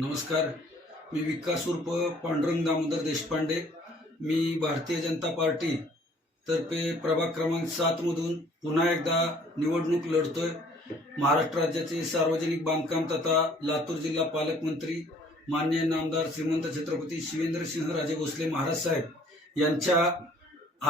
नमस्कार. मी विकास उर्फ पांडुरंग दामोदर देशपांडे. मी भारतीय जनता पार्टी तर्फे प्रभाग क्रमांक सातमधून पुन्हा एकदा निवडणूक लढतोय. महाराष्ट्र राज्याचे सार्वजनिक बांधकाम तथा लातूर जिल्हा पालकमंत्री मान्य नामदार श्रीमंत छत्रपती शिवेंद्रसिंहराजे भोसले महाराज साहेब यांच्या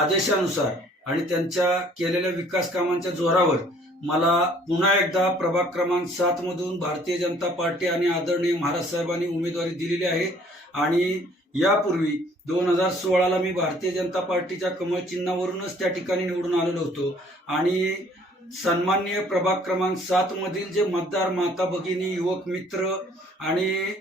आदेशानुसार आणि त्यांच्या केलेल्या विकास कामांच्या जोरावर मला पुन्हा एकदा प्रभाग क्रमांक सात मधून भारतीय जनता पार्टी आणि आदरणीय महाराज साहेबांनी उमेदवारी दिलेली आहे. आणि यापूर्वी दोन हजार सोळाला मी भारतीय जनता पार्टीच्या कमळ चिन्हावरूनच त्या ठिकाणी निवडून आलेलो होतो. आणि सन्माननीय प्रभाग क्रमांक सात मधील जे मतदार माता भगिनी युवक मित्र आणि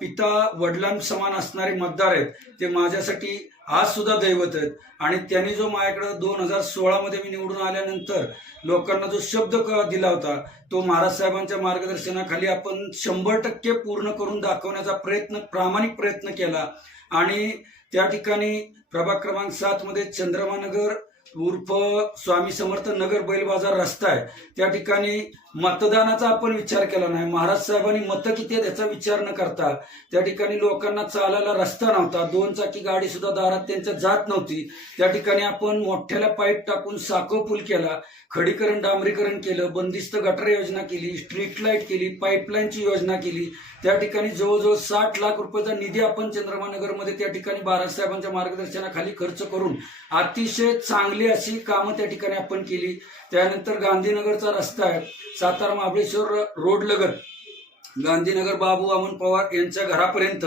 पिता वडिलांसमान असणारे मतदार आहेत ते माझ्यासाठी आज सुद्धा दैवत आहेत. आणि त्यांनी जो माझ्याकडे दोन हजार सोळामध्ये मी निवडून आल्यानंतर लोकांना जो शब्द दिला होता तो महाराज साहेबांच्या मार्गदर्शनाखाली आपण शंभर टक्के पूर्ण करून दाखवण्याचा प्रयत्न प्रामाणिक प्रयत्न केला. आणि त्या ठिकाणी प्रभाग क्रमांक सात मध्ये चंद्रमानगर उर्फ स्वामी समर्थ नगर बैल बाजार रस्ता आहे. त्या ठिकाणी मतदानाचा आपण विचार केला नाही. महाराज साहेबांनी मतं किती आहेत याचा विचार न करता त्या ठिकाणी लोकांना चालायला रस्ता नव्हता. दोन चाकी गाडी सुद्धा दारात त्यांच्या जात नव्हती. त्या ठिकाणी आपण मोठ्याला पाईप टाकून साखो पूल केला खडीकरण डांबरीकरण केलं बंदिस्त गटर योजना केली स्ट्रीट लाइट केली पाईपलाईनची योजना केली. त्या ठिकाणी जवळजवळ साठ लाख रुपयाचा निधी आपण चंद्रमानगरमध्ये त्या ठिकाणी बाळासाहेबांच्या मार्गदर्शनाखाली खर्च करून अतिशय चांगली अशी कामं त्या ठिकाणी आपण केली. त्यानंतर गांधीनगरचा रस्ता आहे. सातारा महाबळेश्वर रोड लगत. गांधीनगर बाबू वामन पवार यांच्या घरापर्यंत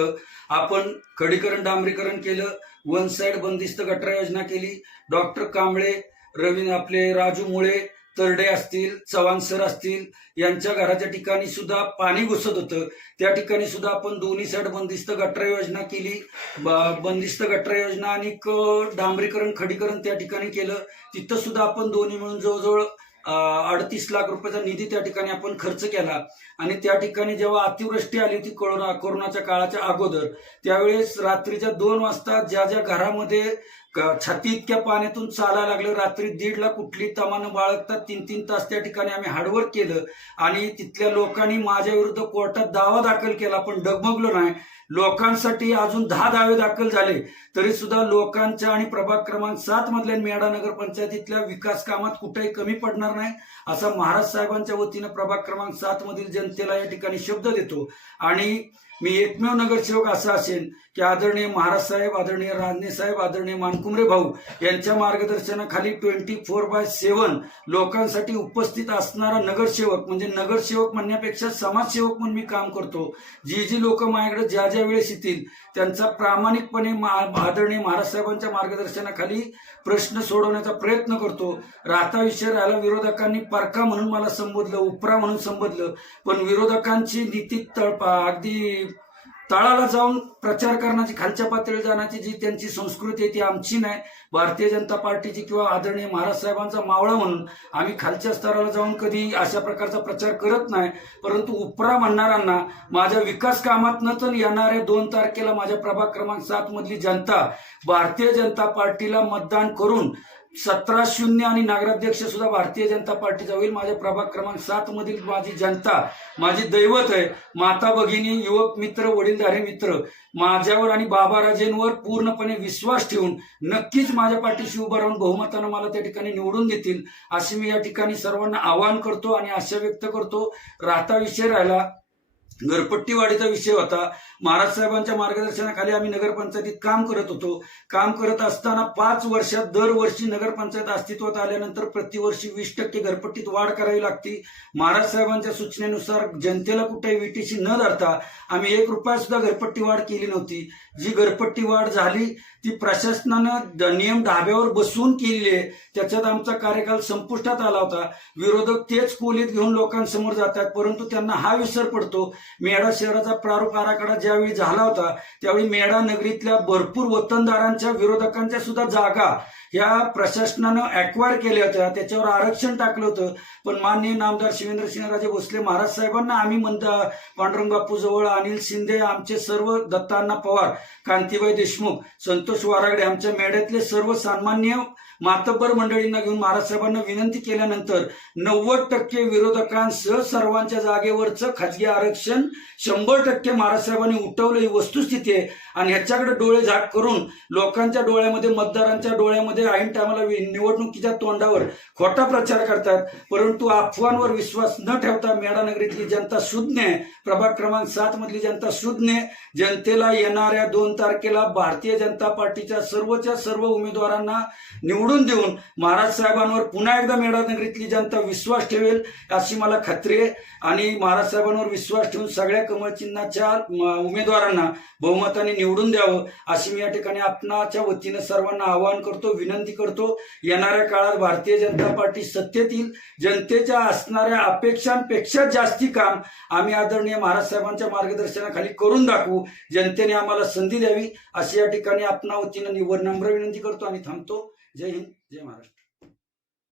आपण खडीकरण डांबरीकरण केलं. वन साइड बंदिस्त गटर योजना केली. डॉक्टर कांबळे रवी आपले राजू मुळे तरडे असतील चव्हाण सर असतील यांच्या घराच्या ठिकाणी सुद्धा पाणी घुसत होतं. त्या ठिकाणी सुद्धा आपण दोन्ही साइड बंदिस्त गटर योजना केली. बंदिस्त गटर योजना आणि डांबरीकरण खडीकरण त्या ठिकाणी केलं. तिथं सुद्धा आपण दोन्ही मिळून जवळजवळ अडतीस लाख रुपयाचा निधी त्या ठिकाणी आपण खर्च केला. आणि त्या ठिकाणी जेव्हा अतिवृष्टी आली होती कोरोना कोरोनाच्या काळाच्या अगोदर त्यावेळेस रात्रीच्या दोन वाजता ज्या ज्या घरामध्ये छाती इतक्या पाण्यातून चालायला लागलं. रात्री दीडला कुठली तमानं बाळगतात. तीन तीन तास त्या ठिकाणी आम्ही हार्डवर्क केलं. आणि तिथल्या लोकांनी माझ्या विरुद्ध कोर्टात दावा दाखल केला पण डगमगलो नाही. लोकांसाठी अजून दहा दावे दाखल झाले. तरी सुद्धा लोकांच्या आणि प्रभाग क्रमांक सात मधल्या मेढा नगर पंचायतीतल्या विकास कामात कुठेही कमी पडणार नाही असा महाराज साहेबांच्या वतीनं प्रभाग क्रमांक सात मधील जनतेला या ठिकाणी शब्द देतो. आणि मी एकमेव नगरसेवक असा असेल की आदरणीय महाराज साहेब आदरणीय राजने साहेब आदरणीय मानकुमरे भाऊ यांच्या मार्गदर्शनाखाली ट्वेंटी फोर बाय सेव्हन लोकांसाठी उपस्थित असणारा नगरसेवक म्हणजे नगरसेवक म्हणण्यापेक्षा समाजसेवक म्हणून मी काम करतो. जी जी लोक माझ्याकडे ज्या ज्या वेळेस येतील त्यांचा प्रामाणिकपणे मा- आदरणीय महाराज साहेबांच्या मार्गदर्शनाखाली प्रश्न सोडवण्याचा प्रयत्न करतो. राहता विषय राहिला विरोधकांनी परका म्हणून मला संबोधलं उपरा म्हणून संबोधलं. पण विरोधकांची नीती तळपा अगदी तळाला जाऊन प्रचार करण्याची खालच्या पातळीवर जाण्याची जी त्यांची संस्कृती आहे ती आमची नाही. भारतीय जनता पार्टीची किंवा आदरणीय महाराज साहेबांचा मावळा म्हणून आम्ही खालच्या स्तराला जाऊन कधी अशा प्रकारचा प्रचार करत नाही. परंतु उपरा म्हणणाऱ्यांना माझ्या विकास कामातनं तर येणाऱ्या दोन तारखेला माझ्या प्रभाग क्रमांक सात मधली जनता भारतीय जनता पार्टीला मतदान करून सतरा शून्य आणि नगराध्यक्ष सुद्धा भारतीय जनता पार्टीचा होईल. माझ्या प्रभाग क्रमांक सात मधील माझी जनता माझी दैवत आहे. माता भगिनी युवक मित्र वडीलधारे मित्र माझ्यावर आणि बाबाराजेंवर पूर्णपणे विश्वास ठेवून नक्कीच माझ्या पाठीशी उभं राहून बहुमतानं मला त्या ठिकाणी निवडून देतील असे मी या ठिकाणी सर्वांना आवाहन करतो आणि आशा व्यक्त करतो. राहता विषय राहिला. घरपट्टीवाढीचा विषय होता. महाराज साहेबांच्या मार्गदर्शनाखाली आम्ही नगरपंचायतीत काम करत होतो. काम करत असताना पाच वर्षात दरवर्षी नगरपंचायत अस्तित्वात आल्यानंतर प्रतिवर्षी वीस टक्के घरपट्टीत वाढ करावी लागती. महाराज साहेबांच्या सूचनेनुसार जनतेला कुठेही विटीशी न धरता आम्ही एक रुपया सुद्धा घरपट्टी वाढ केली नव्हती. जी घरपट्टी वाढ झाली ती प्रशासनानं द- नियम ढाब्यावर बसवून केलेली आहे. त्याच्यात आमचा कार्यकाल संपुष्टात आला होता. विरोधक तेच कोलीत घेऊन लोकांसमोर जातात परंतु त्यांना हा विसर पडतो. मेढा शहराचा प्रारूप आराखडा ज्यावेळी झाला होता त्यावेळी मेढा नगरीतल्या भरपूर वतनदारांच्या विरोधकांच्या सुद्धा जागा या प्रशासनानं अॅक्वायर केल्या होत्या. त्याच्यावर आरक्षण टाकलं होतं. पण माननीय नामदार शिवेंद्रसिंहराजे भोसले महाराज साहेबांना आम्ही म्हणता पांडुरंग बापू जवळ अनिल शिंदे आमचे सर्व दत्तांना पवार कांतीबाई देशमुख संतोष वारागडे आमच्या मेढ्यातले सर्व सन्मान्य मातब्बर मंडळींना घेऊन महाराज साहेबांना विनंती केल्यानंतर नव्वद टक्के विरोधकांसह सर्वांच्या जागेवरचं खाजगी आरक्षण आरक्षण शंभर टक्के महाराज साहेबांनी उठवलं ही वस्तुस्थिती आहे. आणि ह्याच्याकडे डोळे झाक करून लोकांच्या डोळ्यामध्ये मतदारांच्या डोळ्यामध्ये ऐन टायमाला निवडणुकीच्या तोंडावर खोटा प्रचार करतात. परंतु अफवांवर विश्वास न ठेवता मेढानगरीतली जनता शुद्ध आहे. प्रभाग क्रमांक सात मधली जनता शुद्ध आहे. जनतेला येणाऱ्या दोन तारखेला भारतीय जनता पार्टीच्या सर्वच्या सर्व उमेदवारांना निवडून देऊन महाराज साहेबांवर पुन्हा एकदा मेढानगरीतली जनता विश्वास ठेवेल अशी मला खात्री आहे. आणि महाराज साहेबांवर विश्वास ठेवून सगळ्या कमळ चिन्हाच्या उमेदवारांना बहुमताने निवडून द्यावं अशी मी या ठिकाणी आपणाच्या वतीनं सर्वांना आवाहन करतो विनंती करतो. येणाऱ्या काळात भारतीय जनता पार्टी सत्तेतील जनतेच्या असणाऱ्या अपेक्षांपेक्षा जास्ती काम आम्ही आदरणीय महाराज साहेबांच्या मार्गदर्शनाखाली करून दाखवू. जनतेने आम्हाला संधी द्यावी अशी या ठिकाणी आपणा वतीनं निवड नम्र विनंती करतो आणि थांबतो. जय हिंद जय महाराष्ट्र.